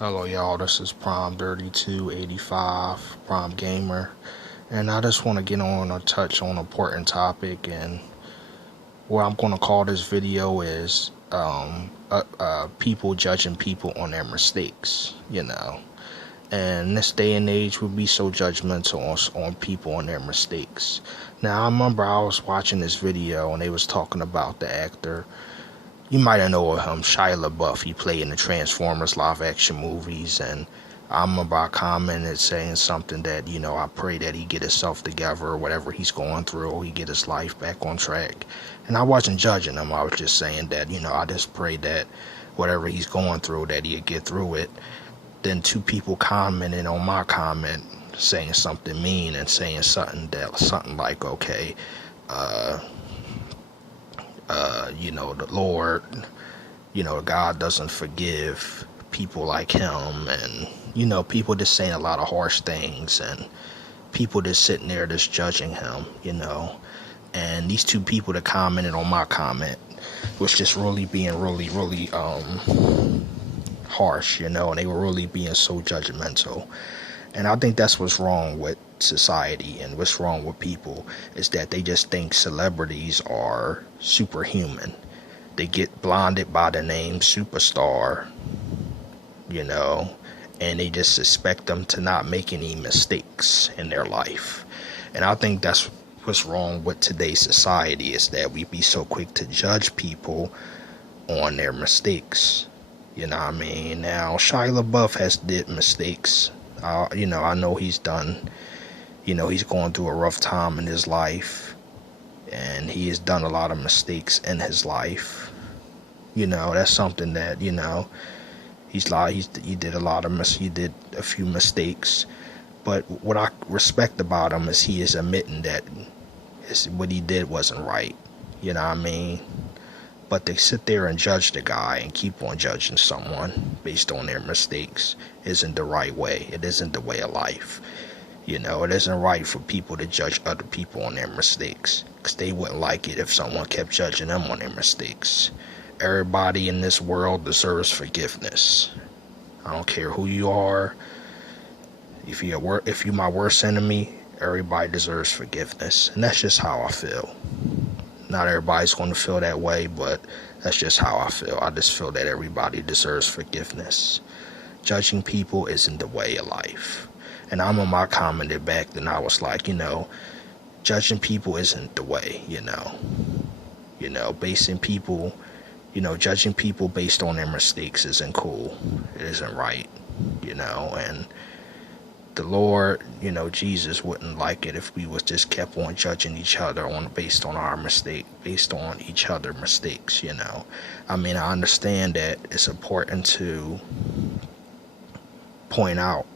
Hello y'all, this is Prime 3285, Prime Gamer, and I just want to get on a touch on an important topic. And what I'm going to call this video is people judging people on their mistakes. And this day and age would be so judgmental on people and their mistakes. Now I remember I was watching this video and they was talking about the actor. You might have known of him, Shia LaBeouf. He played in the Transformers live action movies, and I remember I commented saying something that, I pray that he get himself together or whatever he's going through, or he get his life back on track. And I wasn't judging him. I was just saying that, I just pray that whatever he's going through, that he'll get through it. Then two people commented on my comment saying something mean and saying something like, okay, the Lord, God doesn't forgive people like him, and, people just saying a lot of harsh things, and people just sitting there just judging him. And these two people that commented on my comment was just really being really harsh, and they were really being so judgmental. And I think that's what's wrong with society and what's wrong with people, is that they just think celebrities are superhuman. They get blinded by the name superstar, and they just expect them to not make any mistakes in their life. And I think that's what's wrong with today's society, is that we be so quick to judge people on their mistakes. You know what I mean? Now, Shia LaBeouf has did mistakes. I know he's done, he's going through a rough time in his life, and he has done a lot of mistakes in his life. That's something that, he did he did a few mistakes. But what I respect about him is he is admitting that what he did wasn't right. You know what I mean? But they sit there and judge the guy and keep on judging someone based on their mistakes isn't the right way. It isn't the way of life. It isn't right for people to judge other people on their mistakes, because they wouldn't like it if someone kept judging them on their mistakes. Everybody in this world deserves forgiveness. I don't care who you are. If you're my worst enemy, everybody deserves forgiveness. And that's just how I feel. Not everybody's going to feel that way, but that's just how I feel. I just feel that everybody deserves forgiveness. Judging people isn't the way of life. And I commented back, then I was like, judging people isn't the way, judging people based on their mistakes isn't cool. It isn't right, and the Lord, Jesus wouldn't like it if we was just kept on judging each other based on each other mistakes. I mean, I understand that it's important to point out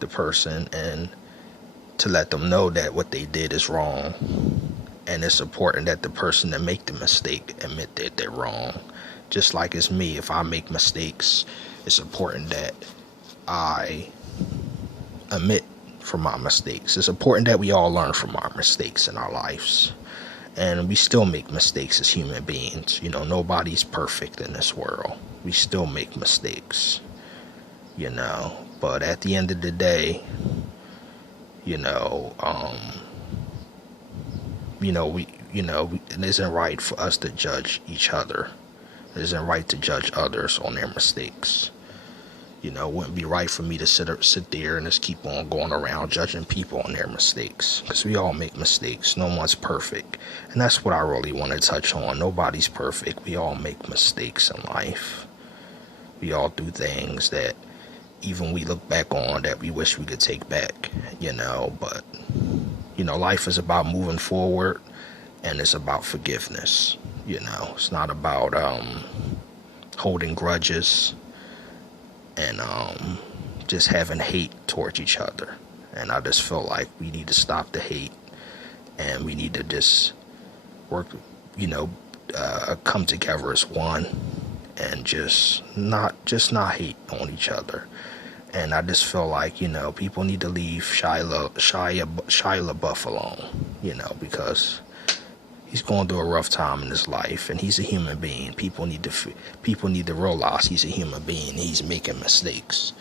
the person and to let them know that what they did is wrong. And it's important that the person that make the mistake admit that they're wrong. Just like it's me, if I make mistakes, it's important that I admit from my mistakes. It's important that we all learn from our mistakes in our lives. And we still make mistakes as human beings. Nobody's perfect in this world. We still make mistakes. But at the end of the day, it isn't right for us to judge each other. It isn't right to judge others on their mistakes. It wouldn't be right for me to sit there and just keep on going around judging people on their mistakes, because we all make mistakes. No one's perfect. And that's what I really want to touch on. Nobody's perfect. We all make mistakes in life. We all do things that even we look back on that we wish we could take back, but, life is about moving forward, and it's about forgiveness. It's not about holding grudges and just having hate towards each other. And I just feel like we need to stop the hate, and we need to just work, come together as one, and just not hate on each other. And I just feel like, people need to leave Shia LaBeouf alone, because, He's going through a rough time in his life, and he's a human being. People need to realize he's a human being. He's making mistakes.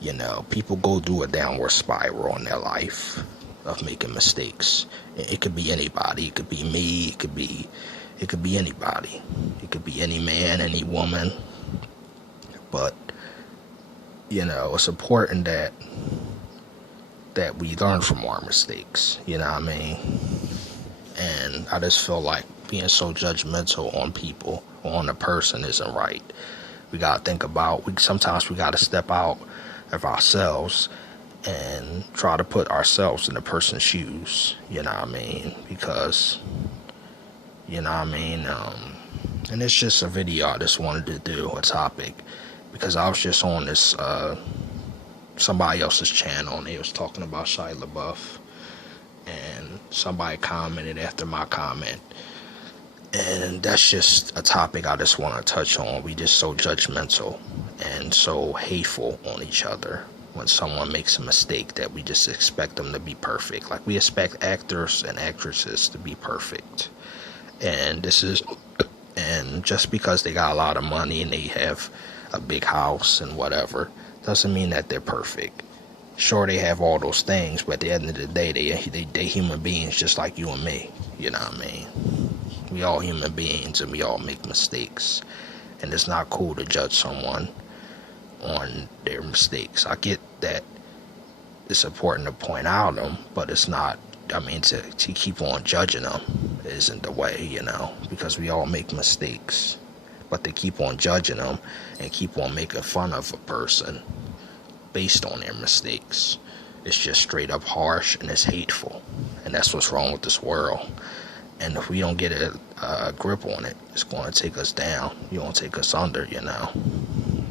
You know, people go through a downward spiral in their life of making mistakes. It could be anybody. It could be me. It could be anybody. It could be any man, any woman. But you know, it's important that we learn from our mistakes. You know what I mean? And I just feel like being so judgmental on people or on a person isn't right. We gotta think about. Sometimes we gotta step out of ourselves and try to put ourselves in the person's shoes. You know what I mean? Because, you know what I mean. And it's just a video I just wanted to do, a topic, because I was just on this somebody else's channel and they was talking about Shia LaBeouf, and somebody commented after my comment, and that's just a topic I just want to touch on. We just so judgmental and so hateful on each other when someone makes a mistake, that we just expect them to be perfect. Like we expect actors and actresses to be perfect, and just because they got a lot of money and they have a big house and whatever doesn't mean that they're perfect. Sure, they have all those things, but at the end of the day, they human beings just like you and me. You know what I mean? We all human beings and we all make mistakes, and it's not cool to judge someone on their mistakes. I get that it's important to point out them, but it's not. I mean, to keep on judging them isn't the way, you know, because we all make mistakes. But to keep on judging them and keep on making fun of a person based on their mistakes, it's just straight up harsh and it's hateful. And that's what's wrong with this world. And if we don't get a grip on it, it's going to take us down. It's going to take us under, you know,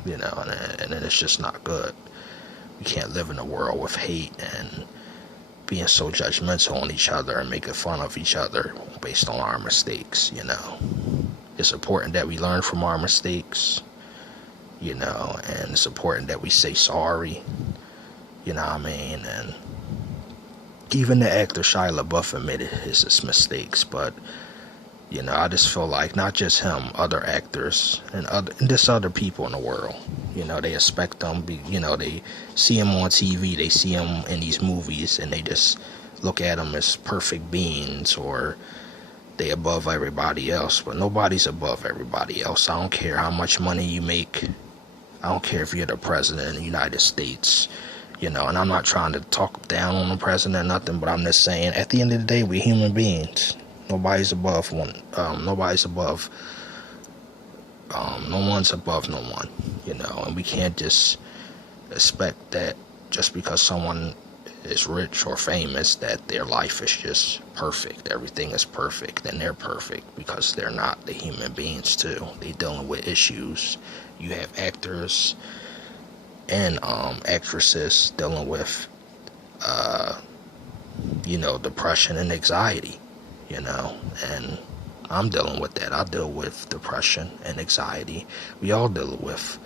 and it's just not good. We can't live in a world with hate and being so judgmental on each other and making fun of each other based on our mistakes, you know. It's important that we learn from our mistakes, you know, and it's important that we say sorry, you know what I mean. And even the actor Shia LaBeouf admitted his mistakes, but, you know, I just feel like not just him, other actors and just other people in the world, you know, they expect them, you know, they see him on TV, they see him in these movies, and they just look at him as perfect beings, or they above everybody else. But nobody's above everybody else. I don't care how much money you make. I don't care if you're the president of the United States, you know, and I'm not trying to talk down on the president or nothing, but I'm just saying, at the end of the day, we're human beings. Nobody's above one. Nobody's above. No one's above no one, you know, and we can't just expect that just because someone is rich or famous that their life is just perfect, everything is perfect, and they're perfect, because they're not. The human beings too, they dealing with issues. You have actors and actresses dealing with you know, depression and anxiety, you know, and I'm dealing with that. I deal with depression and anxiety. We all deal with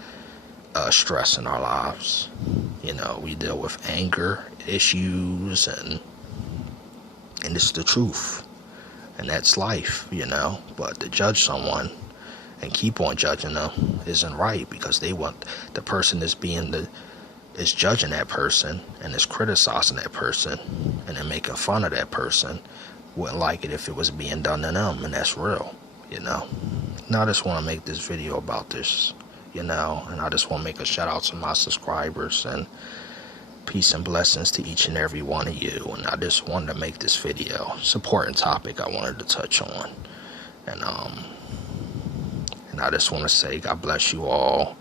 stress in our lives. You know, we deal with anger issues, and it's the truth, and that's life, you know. But to judge someone and keep on judging them isn't right, because they want the person is judging that person and is criticizing that person and then making fun of that person wouldn't like it if it was being done to them, and that's real, you know. Now I just want to make this video about this, you know, and I just want to make a shout out to my subscribers, and peace and blessings to each and every one of you. And I just wanted to make this video. It's an important topic I wanted to touch on, and I just want to say God bless you all.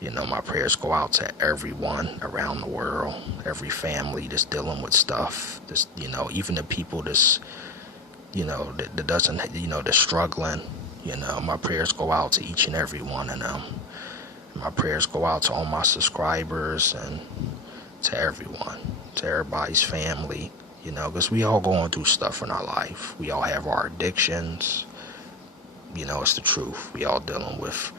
You know, my prayers go out to everyone around the world, every family that's dealing with stuff. This, you know, even the people that's, you know, that doesn't, you know, that's struggling. You know, my prayers go out to each and every one of them. My prayers go out to all my subscribers and to everyone, to everybody's family. You know, because we all going through stuff in our life. We all have our addictions. You know, it's the truth. We all dealing with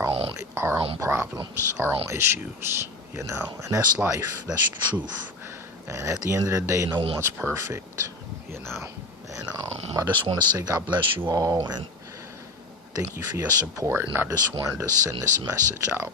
our own problems, our own issues, you know, and that's life. That's the truth. And at the end of the day, no one's perfect, you know. And I just want to say God bless you all and thank you for your support. And I just wanted to send this message out.